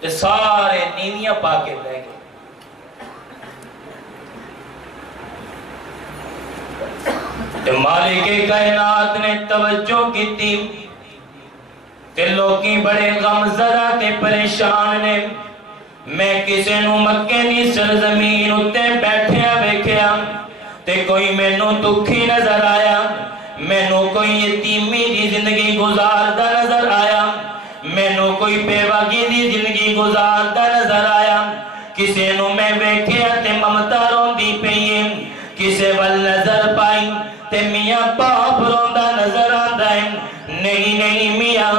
تے سارے نیویاں پا کے بہ گئے۔ تے مالک کائنات نے توجہ کی تھی تے لوگی بڑے غم زدہ تے پریشان نے۔ میں کسے نو مکے دی سرزمین اتے بیٹھیا بیکھیا تے کوئی میں نو دکھی نظر آیا، میں نو کوئی یتیمی دی زندگی گزارتا نظر آیا، میں نو کوئی بیواگی دی زندگی گزارتا نظر آیا۔ کسے نو میں بیکھیا تے ممتا رون دی پئیے، کسے وال نظر پائی تے میاں باپ روندہ نظر آندہ ہے۔ نہیں میاں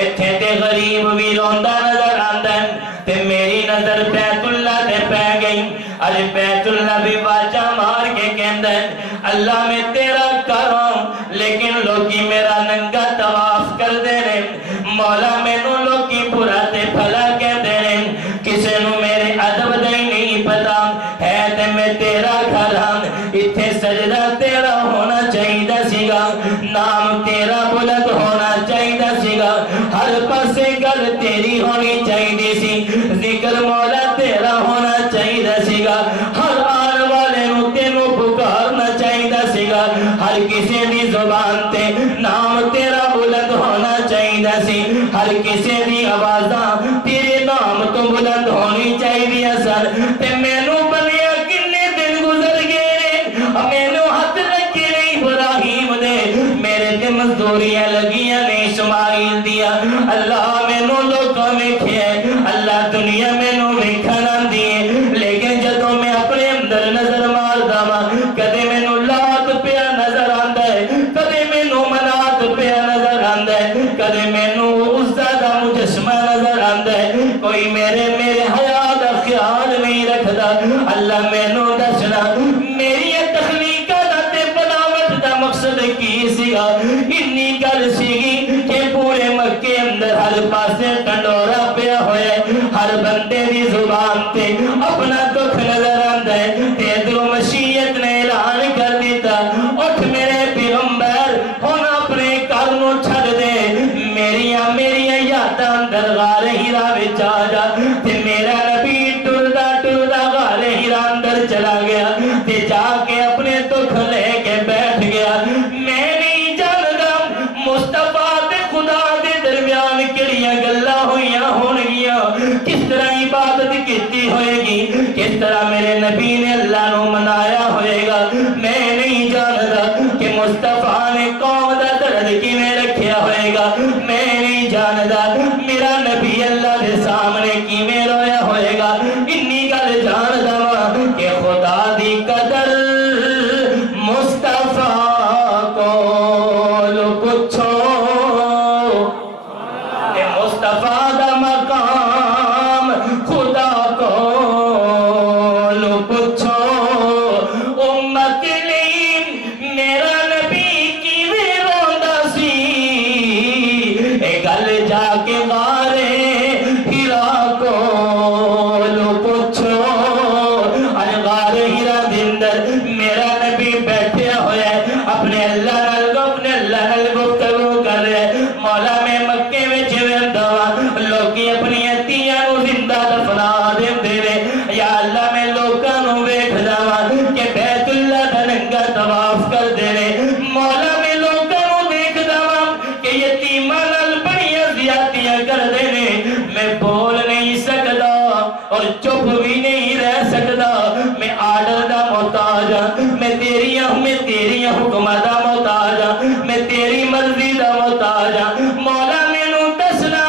اتھے تے غریب بھی روندہ نظر آندہ ہے۔ تے میری نظر بیت اللہ تے پہ گئی، آج بیت اللہ بھی باجہ مار کے کہندہ ہے اللہ میں تیرا کروں، لیکن لوگی میرا ننگا طواف کر دینے، مولا میں نو لوگی پورا تے پھلا کہہ دینے، کسے نو میرے عدب دائی نہیں پتا ہے تے میں تیرا گھران، اتھے سجدہ تیرا ہونا چاہیدہ سیگا، نام تیرا بلند ہونا چاہیدہ سیگا، ہر پاسے گل تیری ہونی چاہیدی سی، ذکر مولا تیرا ہونا چاہیدہ سیگا، ہر آن والے نو تینو پکارنا چاہیدہ سیگا، ہر کسی دی زبان تے نام تیرا بلند ہونا چاہیدہ سی، ہر کسی دی آوازاں تیرے نام تو بلند ہونی چاہیدہ سر۔ تے میں نو بنیا کنے دن گزر گئے، میں نو ہاتھ لگے نہیں ابراہیم دے، میرے تے مزدوریاں لگیاں نے اسماعیل دیا، اللہ میں نو لوگوں میں کھے، اللہ دنیا میں نو ویکھنا دیے، لیکن جدوں میں اپنے اندر نظر مار داما، کدے میں نو لات پیا نظر آندہ ہے، کدے میں نو منات پیا نظر آندہ ہے، کدے میں نو عزہ دا مجسمہ نظر آندہ ہے، کوئی میرے حیات دا خیال نہیں رکھدا، اللہ میں نو دسنا میری تخلیقہ دا تے بناوٹ دا مقصد کی سیگا، انی گل سیگی کہ پورے مکے اندر ہر پاسے ٹنڈورا پیا ہوئے، ہر بندے دی زبان تے اپنا دکھ نظر آندہ ہے، تے درو مشیت نے اعلان کر دیتا اٹھ میرے پیغمبر ہون اپنے کارنوں چھڑ دے، میریاں یاداں اندر غار ہیرا وچ آ جا، تے میرا نبی ٹردہ غار ہیرا اندر چلا گیا، تے جا کے اپنے دکھ لے کے بیٹھ گیا۔ میں نہیں جاندا مصطفیٰ تے خدا دے درمیان کڑیاں گلاں ہوئیاں ہون گیاں، کس طرح عبادت کیتی ہوئے گی، کس طرح میرے نبی نے اللہ نو منایا ہوئے گا، میں نہیں جاندا کہ مصطفیٰ نے قوم دا درد کی میں رکھیا ہوئے گا، میں نہیں جاندا میرا نبی اللہ دے سامنے کی میں رویا ہوئے گا، انی گل جاندا کہ خدا دی قدر مصطفیٰ کو پوچھو، کہ مصطفیٰ دا مقام خدا کو پوچھو، امت لئی میرا نبی کی میں روندہ سی، اے گل جا کے غارے ہیرا کو پوچھو، غار ہیرا دندر میرا نبی بیٹھے ہوئے اپنے اللہ نال گفتگو کر رہے، مولا میں مکے میں چھویں دوا لوگی اپنی عتیاں نو زندہ دفنا دیں دے، یا اللہ میں لوگاں نو ویکھ جاواں کہ بیت اللہ دا ننگا طواف کر دے، مولا میں لوگاں نو دیکھ جاواں کہ یتیماں نال بڑیاں زیادتیاں کر دے، میں بول نہیں سکدا اور چپ بھی نہیں رہ سکدا، میں آرڈر دا محتاج ہاں، میں تیریاں حکمہ دا محتاج ہاں، میں تیری مرضی دا محتاج ہاں، مولا مینوں دسنا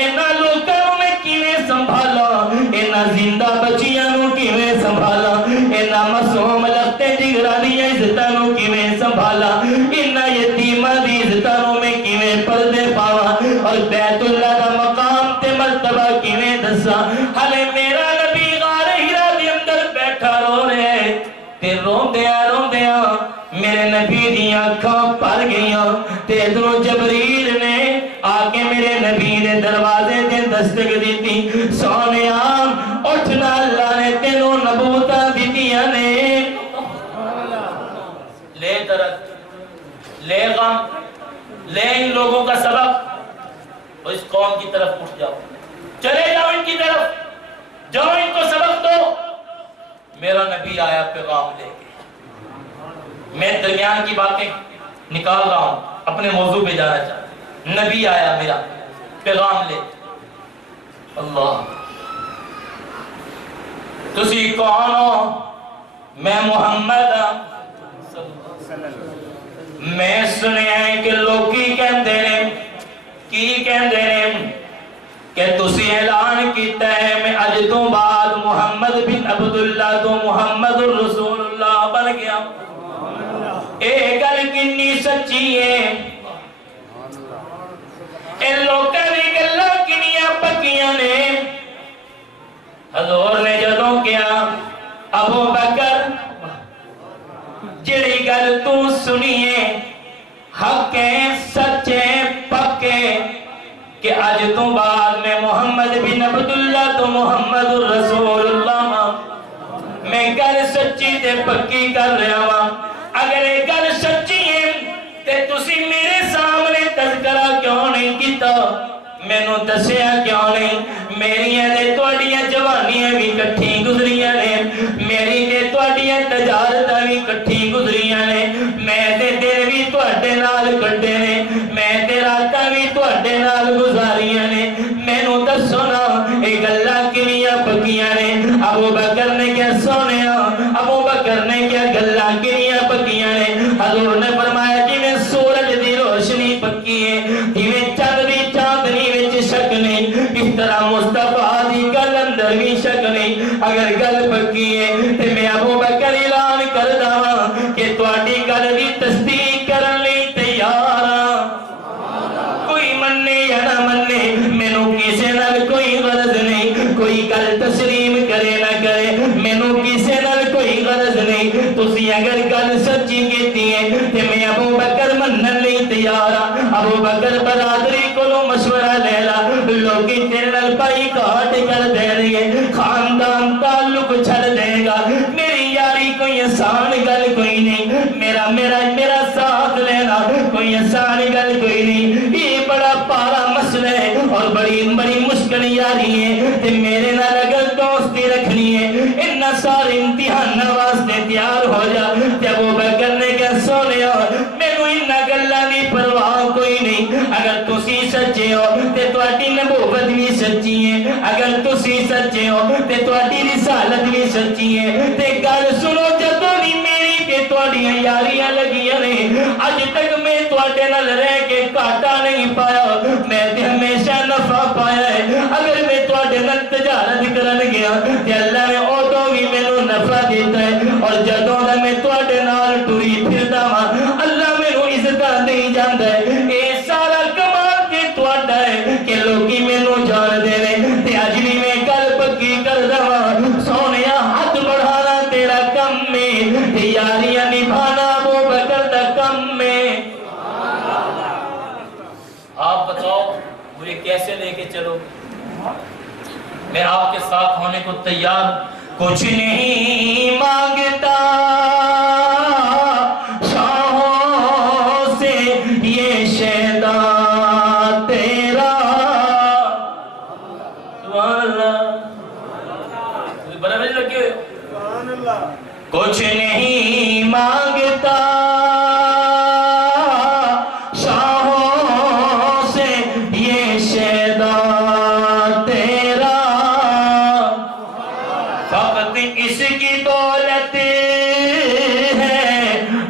انہاں لوکاں نوں میں کیویں سنبھالاں، انہاں زندہ بچیاں نوں کیویں سنبھالاں، انہاں معصوم لگتے جگراں دی عزتاں نوں کیویں سنبھالاں، انہاں یتیماں دی عزتاں نوں میں کیویں پردے پاواں، اور بیت اللہ دا مقام تے مرتبہ کیویں دساں، ہلے میرا نبی غار ہیرا دے اندر بیٹھا رو رہے، تے روندیاں میرے نبی دیاں آنکھاں پر گئیاں، تے ادھروں جبریل نے آ کے میرے نبی دے دروازے دے دستک دیتی، سونیاں اٹھنا اللہ نے تینوں نبوتاں دیتیاں نے، لے درد لے غم لے ان لوگوں کا سبق، اور اس قوم کی طرف اٹھ جاؤ، چلے جاؤ ان کی طرف، جاؤ ان کو سبق دو۔ میرا نبی آیا پیغام لے کے۔ میں درمیان کی باتیں نکال رہا ہوں، اپنے موضوع پہ جانا چاہتا ہوں۔ نبی آیا میرا پیغام لے، اللہ تسی کون ہو؟ میں محمد ہاں۔ میں سنے ہیں کہ لوگ کی کہندے نے کہ تسی اعلان کیتا ہے میں اج تو بعد محمد بن عبداللہ تو محمد الرسول اللہ بن گیا۔ اے گل کنی سچی ہے؟ اے لوکاں دی گلاں کنیاں پکیاں نے؟ حضور نے جدوں کیا ابو بکر جڑی گل تو سنیے حق ہے سچے پکے کہ آج تو بعد میں محمد بن عبداللہ تو محمد الرسول اللہ میں گل سچی تے پکی کر رہا ہوں۔ اگر یہ گل سچی ہے تے تسی میرے سامنے تذکرہ کیوں نہیں کیتا؟ میں نو دسیا کیوں نہیں؟ میری دے توڑیاں جوانیاں بھی کٹھی گزریاں نے، میری دے توڑیاں تجارتاں بھی کٹھی گزریاں نے، میں دے دن بھی توڑے نال کٹے نے، میں دے راتاں بھی توڑے نال گزاریاں نے۔ میں نو دسو نا اے گلاں کنیاں پکیاں نے؟ ابو بکر نے کیا سونیا؟ ابو بکر نے کیا گلاں کنیاں پکیاں نے؟ حضور نے فرمایا جی میں سورج دی روشنی پکی ہے، جی میں چند دی چاندنی شک نہیں، اس طرح مصطفیٰ دی گل اندر بھی شک نہیں۔ اگر گل پکی ہے تے میں ابو بکر اعلان کر داں کہ تواڈی گل دی تصدیق کرن لئی تیار ہاں۔ کوئی منے یا نہ منے مینوں کسے نال کوئی غرض نہیں، کوئی گل تسلیم کرے نہ کرے مینوں کسے نال کوئی غرض نہیں۔ تسی اگر گل سچی کیتی ہے تے میں ابو بکر منن لئی تیار ہاں۔ ابو بکر برادری کولوں مشورہ لے لا، لوگی تیرے نال پائی کاٹ کر دیں گے، خاندان تعلق چھڑ دے گا، میری یاری کوئی آسان گل کوئی نہیں، میرا ساتھ لینا کوئی آسان گل کوئی نہیں۔ یہ بڑا پارا مسئلہ ہے اور بڑی مشکل یاری ہے تے میرے نال اگر دوستی رکھنی ہے انہاں سارے امتحان واسطے تیار ہو جا۔ تے ابو بکر نے کیا سونیا مینوں انہاں گلاں دی پرواہ کوئی نہیں، اگر تسی سچے ہو تے تواڈی نبوت بھی سچی ہے، اگر تسی سچے ہو تے تواڈی رسالت بھی سچی ہے تے گل سنو جدوں دی میری تے تواڈیاں یاریاں لگیاں نے اج تک میں تواڈے نال رہ کے گھاٹا نہیں پایا، میں تے ہمیشہ نفع پایا ہے۔ اگر میں تواڈے نال تجارت کرن گیا تے اللہ نے اودوں بھی مینوں نفع دیتا ہے، اور جدوں دا میں تواڈے نال ٹری پھردا ہاں اللہ مینوں عزت دے جاندا ہے۔ اے سارا کمال تے تواڈا ہے کہ لوگی مینوں جان دے نے تے اج بھی میں گل پکی کر دواں سونیا ہاتھ بڑھانا تیرا کم میں تے یاریاں نبھانا ابو بکر دا کم میں۔ آپ بتاؤ مجھے کیسے لے کے چلو؟ میں آپ کے ساتھ ہونے کو تیار، کچھ نہیں مانگتا شاہوں سے یہ شیدا تیرا۔ سبحان اللہ، بڑا بڑے لگے ہوئے، کچھ نہیں مانگتا شاہوں سے یہ شیدا تیرا، فقط اس کی دولت ہے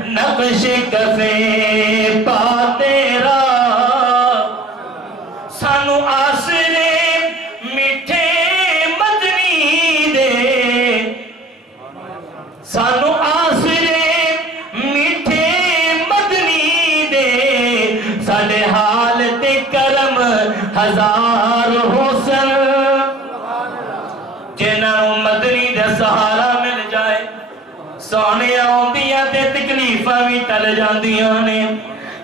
نقش کفے پا تیرا، سانو آسرے میٹھے مدنی دے، سانو آسرے میٹھے مدنی دے، ساڈے حال تے کرم ہزار حسن، جنہوں مدنی دے سہارا مل جائے سونے آندیاں تے تکلیفاں بھی ٹل جاندیاں نے،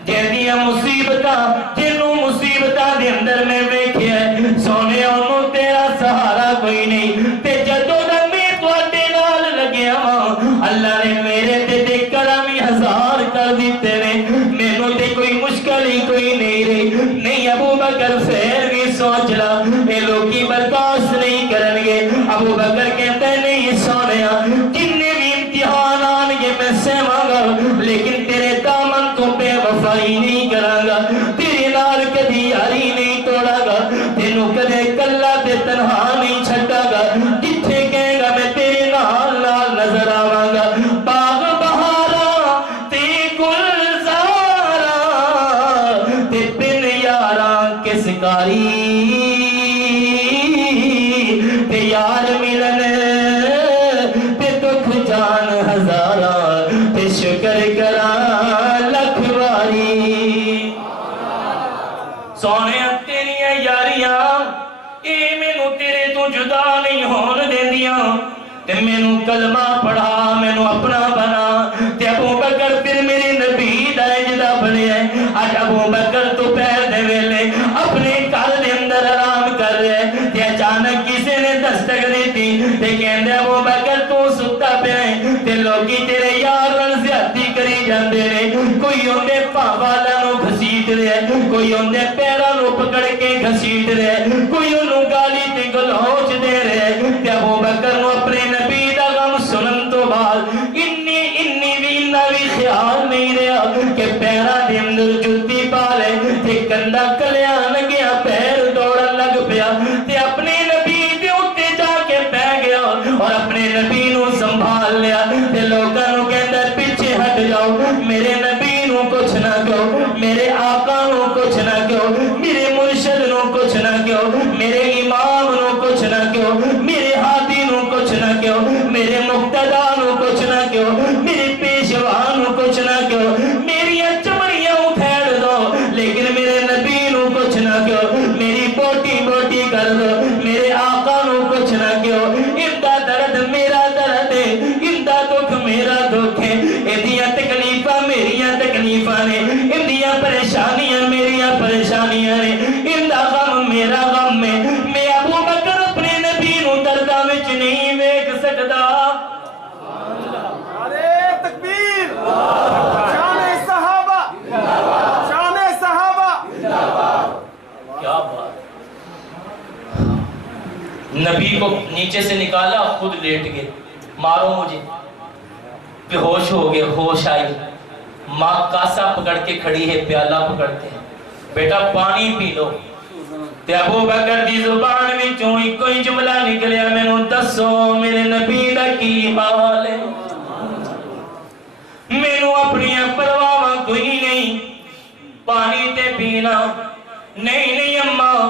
جہدیاں مصیبتاں جنہوں مصیبتاں دے اندر میں ویکھیا ہے سونے انہوں تیرا سہارا کوئی نہیں، تے جدوں دا میں تواڈے نال لگیا ہاں اللہ نے میرے تے کرم ہی ہزار کر دیتے نے، مینوں تے کوئی مشکل ہی کوئی نہیں رہی۔ نہیں ابو بکر پھر بھی سوچ لا اے لوگی برداشت نہیں کرنگے. ابو بکر کہتا ہے نہیں سونیا جننے بھی امتحان آنگے میں سہواں گا لیکن تیرے دامن تو بے وفائی نہیں کروں گا, تیرے نال کدی یاری نہیں توڑا گا, تینوں کدے کلا تے تنہا نہیں چھٹا گا, جتھے کہے گا میں تیرے نال نال نظر آواں گا. باغ بہارا تے گلزارا تے بن یاراں کس کاری تے یار ملن تے دکھ جان ہزارا تے شکر کراں لکھ باری. سونے تیریاں یاریاں اے مینوں تیرے تو جدا نہیں ہون دیندیاں, تے مینوں کلمہ پڑھا مینوں اپنا بنا. تے ابو بکر پھر میرے نبی دا اجدا بنیا ہے. اج ابو بکر تو پیر دے ویلے اپنے گھر دے اندر آرام کر رہے تے اچانک کسی نے دستک دیتی تے کہندے ابو بکر تو ستا پیا ہے تے لوگی تیرے یار نال زیادتی کری جاندے نے. کوئی اوندے پاواں نوں گھسیٹ رہا ہے, کوئی اوندے پیراں نوں پکڑ کے گھسیٹ رہا ہے, کوئی اونوں گالی تے گلوچ دے رہا ہے. تے ابو بکر نوں اپنے نبی دا غم سنن تو بعد انی بھی خیال نہیں رہا کہ پیراں دے اندر جُتی پا لے تے کندا کلیاں لگیا پیر دوڑن لگ پیا تے اپنے نبی دے اوتے جا کے پہ گیا اور اپنے نبی نوں سنبھال لیا. تے لوکاں نوں کہندا پیچھے ہٹ جاؤ, میرے نبی نوں کچھ نہ کہو, میرے آقا نوں کچھ نہ کہو, میرے مرشد نوں کچھ نہ کہو, میرے امام نوں کچھ نہ کہو, میرے ہادی نوں کچھ نہ کہو, میرے مقتدا نوں کچھ نہ کہو, میرے پیشوا نوں کچھ نہ کہو, میری چمڑیاں اتھیڑ دو لیکن میرے نبی نوں کچھ نہ کہو, میری بوٹی بوٹی کر دو, میرے آقا نوں کچھ نہ کہو. ان دا درد میرا درد ہے, ان دا دکھ میرا دکھ ہے, ایدیاں تکلیفاں میریاں تکلیفاں نے, ان دیاں پریشانیاں میریاں پریشانیاں نے, ان دا غم میرا غم ہے. میں ابو بکر اپنے نبی نوں درداں وچ نہیں ویکھ سکدا. نعرہ تکبیر, شان صحابہ, شان صحابہ. کیا بات. نبی کو نیچے سے نکالا, خود لیٹ گئے, مارو مجھے. بے ہوش ہو گئے, ہوش آئی, ماں کاسا پکڑ کے کھڑی ہے, پیالہ پکڑتے ہیں, بیٹا پانی پی لو. تے ابو بکر دی زبان وچوں کوئی جملہ نکلیا, مینوں دسو میرے نبی دا کی حال ہے. مینوں اپنی پرواہ کوئی نہیں, پانی تے پینا نہیں اماں,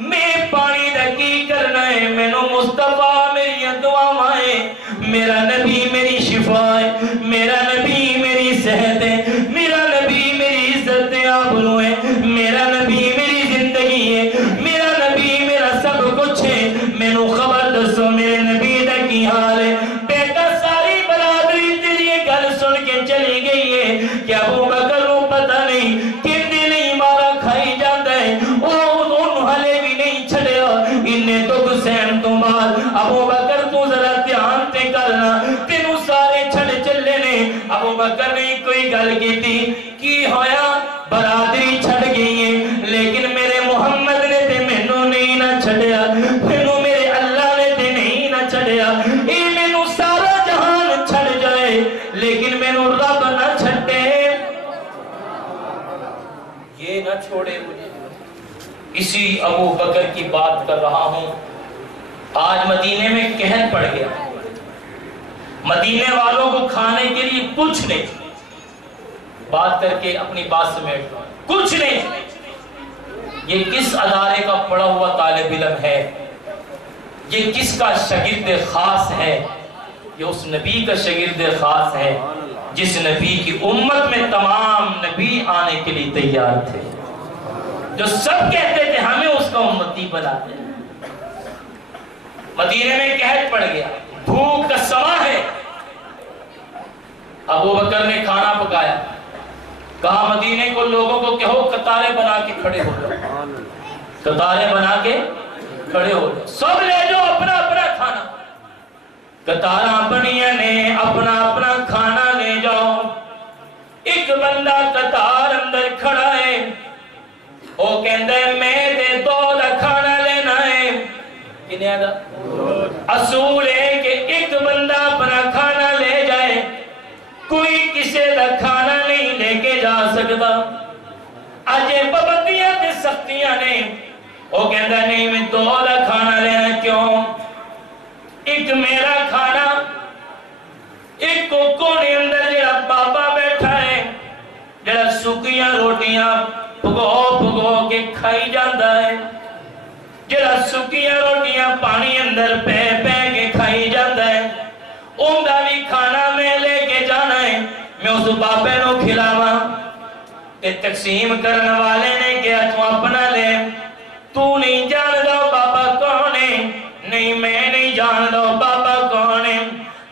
میں پانی دا کی کرنا ہے, مینوں مصطفیٰ میری دعاواں ہے, میرا نبی میری شفا ہے, میرا نبی میری صحت ہے, میرا نبی میری عزت آبرو ہے, میرا نبی میری زندگی ہے, میرا نبی میرا سب کچھ ہے. مینوں خبر دسو میرے نبی دا کی حال ہے. بیٹا ساری برادری تیری یہ گل سن کے چلی گئی ہے کہ ابو بکر کو پتہ نہیں کہندے نہیں مارا کھائی جاندا ہے, اون ہلے بھی نہیں چھڑیا. انہیں دکھ سہن تو بعد ابو بکر تو ذرا دھیان تے کرنا, تینوں سارے چھڑ چلے نے. ابو بکر نے کوئی گل کیتی, کی ہویا برادری چھڑ گئی ہے لیکن میرے محمد نے تے مینوں نہیں نہ چھڑیا, مینوں میرے اللہ نے تے نہیں نہ چھڑیا. اے مینوں سارا جہان چھڑ جائے لیکن مینوں رب نہ چھڑے, یہ نہ چھوڑے مجھے. اسی ابو بکر کی بات کر رہا ہوں. آج مدینے میں قحط پڑ گیا, مدینے والوں کو کھانے کے لیے کچھ نہیں. بات کر کے اپنی بات سمیٹ لو, کچھ نہیں. یہ کس ادارے کا پڑھا ہوا طالب علم ہے, یہ کس کا شاگرد خاص ہے, یہ اس نبی کا شاگرد خاص ہے جس نبی کی امت میں تمام نبی آنے کے لیے تیار تھے, جو سب کہتے تھے ہمیں اس کا امتی بناتے. مدینے میں قحط پڑ گیا, بھوک کا سما ہے. ابو بکر نے کھانا پکایا, کہا مدینے کو لوگوں کو کہو قطاریں بنا کے کھڑے ہو جاؤ, قطاریں بنا کے کھڑے ہو جاؤ, سب لے جاؤ اپنا اپنا کھانا. قطاراں بنیاں نے, اپنا اپنا کھانا لے جاؤ. ایک بندہ قطار اندر کھڑا ہے, وہ کہندا ہے میں تے 2 لکھ کنے دا اصول ہے کہ ایک بندہ اپنا کھانا لے جائے، کوئی کسی دا کھانا نہیں لے کے جا سکتا۔ اجے پابندیاں تے سختیاں نے، وہ کہندا نہیں میں دو دا کھانا لینا، کیوں؟ ایک میرا کھانا، ایک کونے اندر جڑا بابا بیٹھا ہے جڑا سکیاں روٹیاں پھگو پھگو کے کھائی جاندا ہے، جڑا سکیاں روٹیاں پانی اندر پہ کے کھائی جاندا ہے، ان دا بھی کھانا میں لے کے جانا ہے، میں اس بابے نو کھلاواں۔ تے تقسیم کرنے والے نے کہا تو اپنا لے، تو نہیں جان دو بابا کون ہے؟ نہیں میں نہیں جان دو بابا کون ہے؟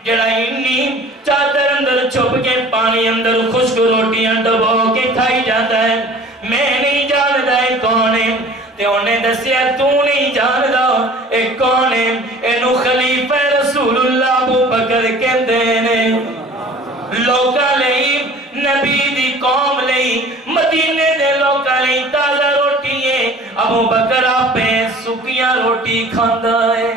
جڑا انی چادر اندر چھپ کے پانی اندر خشک روٹیاں ڈبو کے کھائی جاتا ہے، میں نہیں جان دا کون ہے؟ تے انہیں دسیا تو نہیں جان دا اے کون ہے؟ اینو خلیفہ رسول اللہ ابو بکر کہندے نے۔ لوکاں لئی، نبی دی قوم لئی، مدینے دے لوکاں لئی تازہ روٹی ہے، ابو بکر آپے سکیاں روٹی کھاندا ہے۔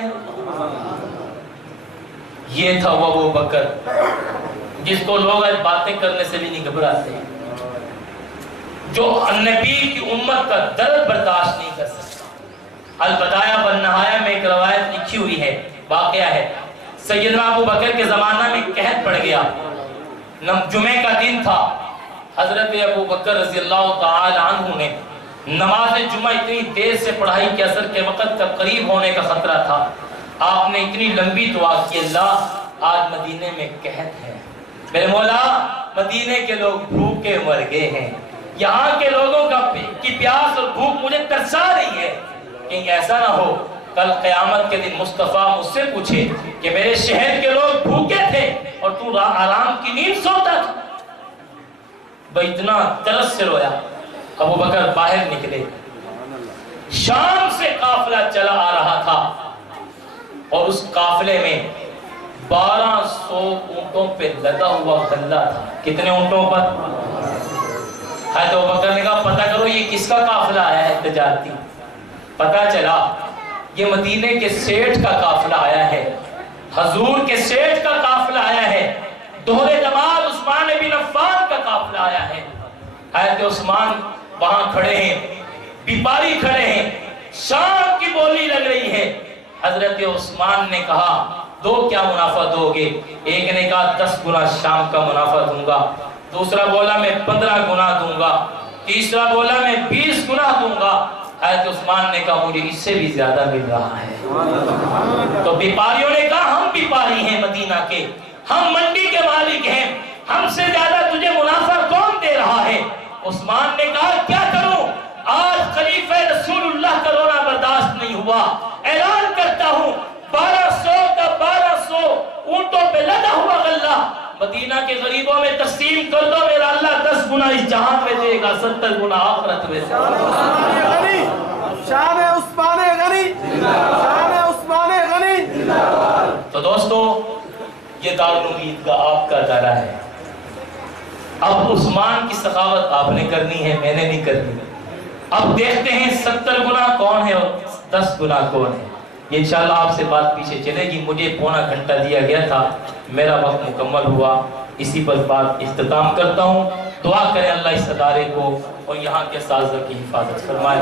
یہ تھا وہ ابو بکر جس کو لوگ آج باتیں کرنے سے بھی نہیں گھبراتے، جو نبی کی امت کا درد برداشت نہیں کر سکتا۔ البدایہ والنہایہ میں ایک روایت لکھی ہوئی ہے، واقعہ ہے، سیدنا ابو بکر کے زمانہ میں قحط پڑ گیا، جمعہ کا دن تھا، حضرت ابو بکر رضی اللہ تعالی عنہ نے نماز جمعہ اتنی دیر سے پڑھائی کہ عصر کے وقت کا قریب ہونے کا خطرہ تھا، آپ نے اتنی لمبی دعا کی، اللہ آج مدینے میں قحط ہے، میرے مولا مدینے کے لوگ بھوکے مر گئے ہیں، یہاں کے لوگوں کی پیاس اور بھوک مجھے ترسا رہی ہے، کہیں ایسا نہ ہو کل قیامت کے دن مصطفیٰ مجھ سے پوچھے کہ میرے شہر کے لوگ بھوکے تھے اور تو آرام کی نیند سوتا تھا۔ بھئی اتنا ترس سے رویا۔ ابو بکر باہر نکلے، شام سے قافلہ چلا آ رہا تھا اور اس قافلے میں 1200 اونٹوں پہ لدا ہوا غلہ تھا۔ کتنے اونٹوں پر؟ حضرت ابو بکر نے کہا پتہ کرو یہ کس کا قافلہ آیا ہے تجارتی؟ پتہ چلا یہ مدینے کے سیٹھ کا قافلہ آیا ہے، حضور کے سیٹھ کا قافلہ آیا ہے، دوہرے دماغ عثمان بن عفان کا قافلہ آیا ہے۔ حضرت عثمان وہاں کھڑے ہیں، بیپاری کھڑے ہیں، شام کی بولی لگ رہی ہے۔ حضرت عثمان نے کہا دو کیا منافع دو گے؟ ایک نے کہا 10 گنا شام کا منافع دوں گا، دوسرا بولا میں 15 گنا دوں گا، تیسرا بولا میں 20 گنا دوں گا۔ حضرت عثمان نے کہا مجھے اس سے بھی زیادہ مل رہا ہے۔ تو بیپاریوں نے کہا ہم بیپاری ہیں مدینہ کے، ہم منڈی کے مالک ہیں، ہم سے زیادہ تجھے منافع کون دے رہا ہے؟ عثمان نے کہا کیا کروں، آج خلیفہ رسول اللہ کا رونا برداشت نہیں ہوا، اعلان کرتا ہوں 1200 کا 1200 اونٹوں پہ لدا ہوا غلہ مدینہ کے غریبوں میں تقسیم کر دو، میرا اللہ 10 گنا اس جہان میں دے گا، 70 گنا آخرت میں دے گا۔ شان عثمان غنی، شان عثمان غنی۔ تو دوستو یہ دارالامید کا آپ کا ادارہ ہے، اب عثمان کی سخاوت آپ نے کرنی ہے، میں نے نہیں کرنی۔ اب دیکھتے ہیں 70 گنا کون ہے اور 10 گنا کون ہے۔ یہ انشاءاللہ آپ سے بات پیچھے چلے گی، مجھے پونا گھنٹہ دیا گیا تھا، میرا وقت مکمل ہوا، اسی پر بات اختتام کرتا ہوں۔ دعا کریں اللہ اس ادارے کو اور یہاں کے اساتذہ کی حفاظت فرمائے۔